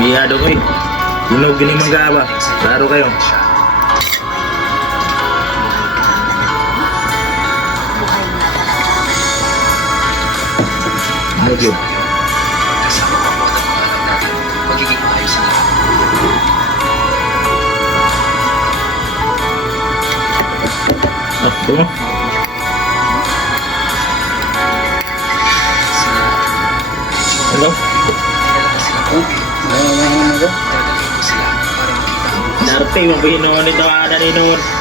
Miyado ko eh. Tunog gini manggaba. Klaro kayo. Thank you. Kasama ang mga magulang natin, magiging maayos na lahat. Ito. Hello? Dadalhin ko sila para makita ang Darte, mabihino nito ka na rin noon.